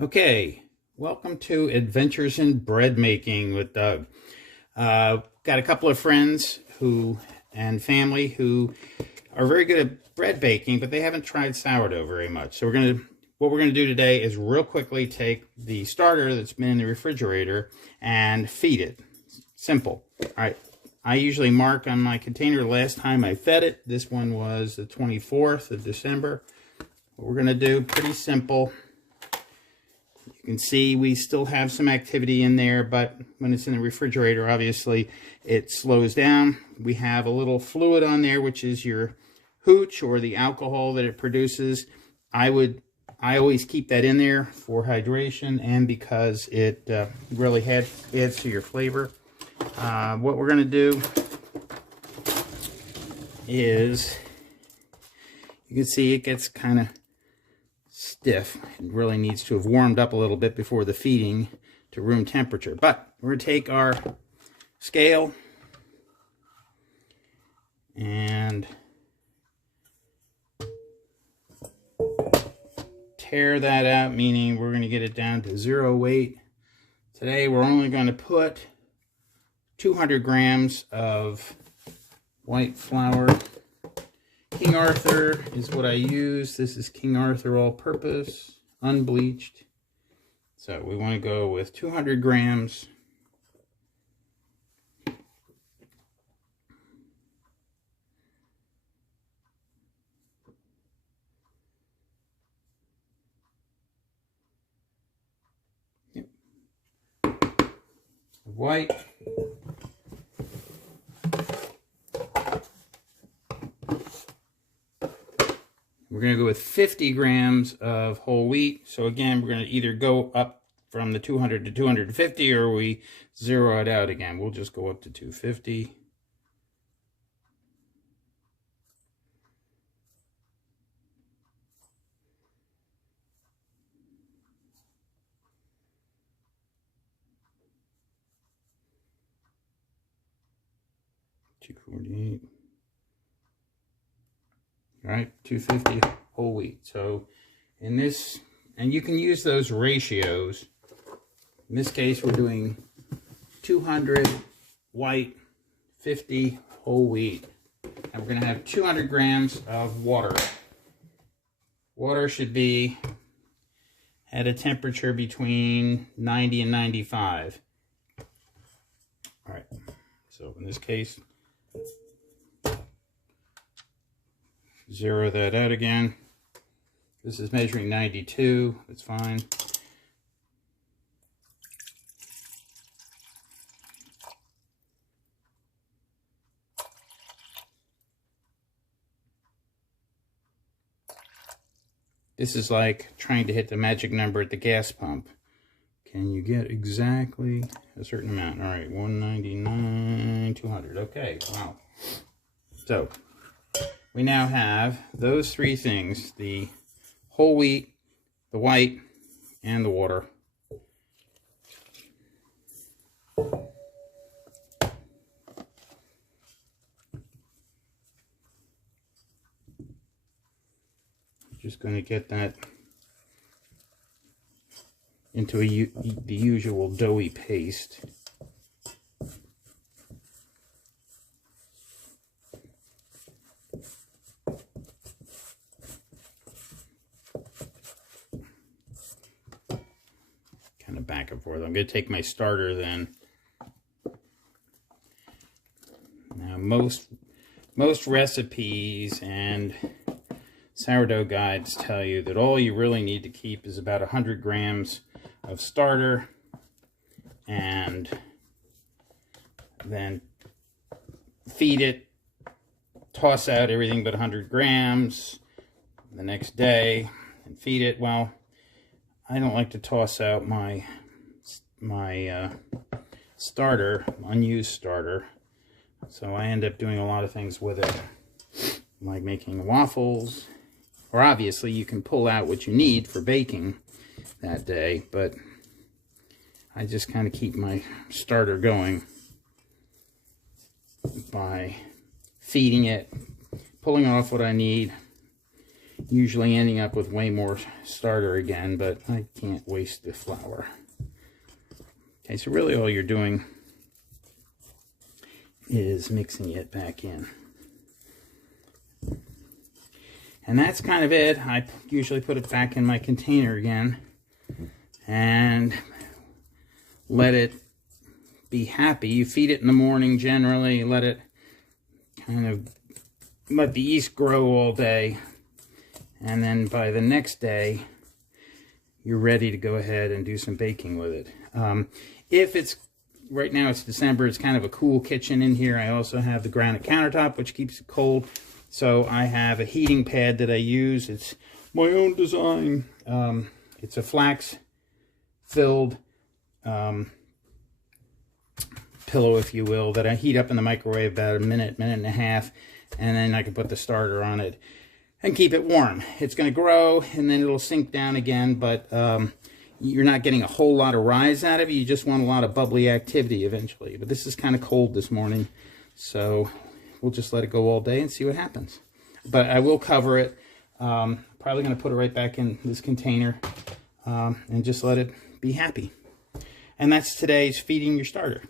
Okay, welcome to Adventures in Bread Making with Doug. Got a couple of friends and family who are very good at bread baking, but they haven't tried sourdough very much. So what we're gonna do today is real quickly take the starter that's been in the refrigerator and feed it. Simple. All right. I usually mark on my container the last time I fed it. This one was the 24th of December. What we're gonna do, pretty simple. You can see we still have some activity in there, but when it's in the refrigerator, obviously it slows down. We have a little fluid on there, which is your hooch or the alcohol that it produces. I always keep that in there for hydration and because it really adds to your flavor. What we're going to do is, you can see it gets kind of stiff. It really needs to have warmed up a little bit before the feeding to room temperature. But we're going to take our scale and tear that out, meaning we're going to get it down to 0 weight. Today we're only going to put 200 grams of white flour. King Arthur is what I use. This is King Arthur all-purpose, unbleached. So we want to go with 200 grams. Yep. White. We're going to go with 50 grams of whole wheat. So again, we're going to either go up from the 200 to 250 or we zero it out again. We'll just go up to 250. $248. All right, 250 whole wheat. So in this, and you can use those ratios. In this case, we're doing 200 white, 50 whole wheat. And we're going to have 200 grams of water. Water should be at a temperature between 90 and 95. All right, so in this case, zero that out again. This is measuring 92. That's fine. This is like trying to hit the magic number at the gas pump. Can you get exactly a certain amount? All right, 199, 200. Okay, wow. So we now have those three things: the whole wheat, the white, and the water. Just going to get that into the usual doughy paste. Kind of back and forth. I'm going to take my starter then. Now most recipes and sourdough guides tell you that all you really need to keep is about 100 grams of starter, and then feed it, toss out everything but 100 grams the next day and feed it. Well, I don't like to toss out my starter, unused starter, so I end up doing a lot of things with it, like making waffles. Or obviously you can pull out what you need for baking that day, but I just kind of keep my starter going by feeding it, pulling off what I need, usually ending up with way more starter again, but I can't waste the flour. Okay, so really all you're doing is mixing it back in. And that's kind of it. I usually put it back in my container again and let it be happy. You feed it in the morning generally, let it kind of, let the yeast grow all day, and then by the next day you're ready to go ahead and do some baking with it. If it's, right now it's December, it's kind of a cool kitchen in here. I also have the granite countertop, which keeps it cold. So I have a heating pad that I use. It's my own design. It's a flax-filled pillow, if you will, that I heat up in the microwave about a minute, minute and a half, and then I can put the starter on it and keep it warm. It's going to grow, and then it'll sink down again, but you're not getting a whole lot of rise out of it. You just want a lot of bubbly activity eventually. But this is kind of cold this morning, so we'll just let it go all day and see what happens. But I will cover it. Probably going to put it right back in this container and just let it be happy. And that's today's Feeding Your Starter.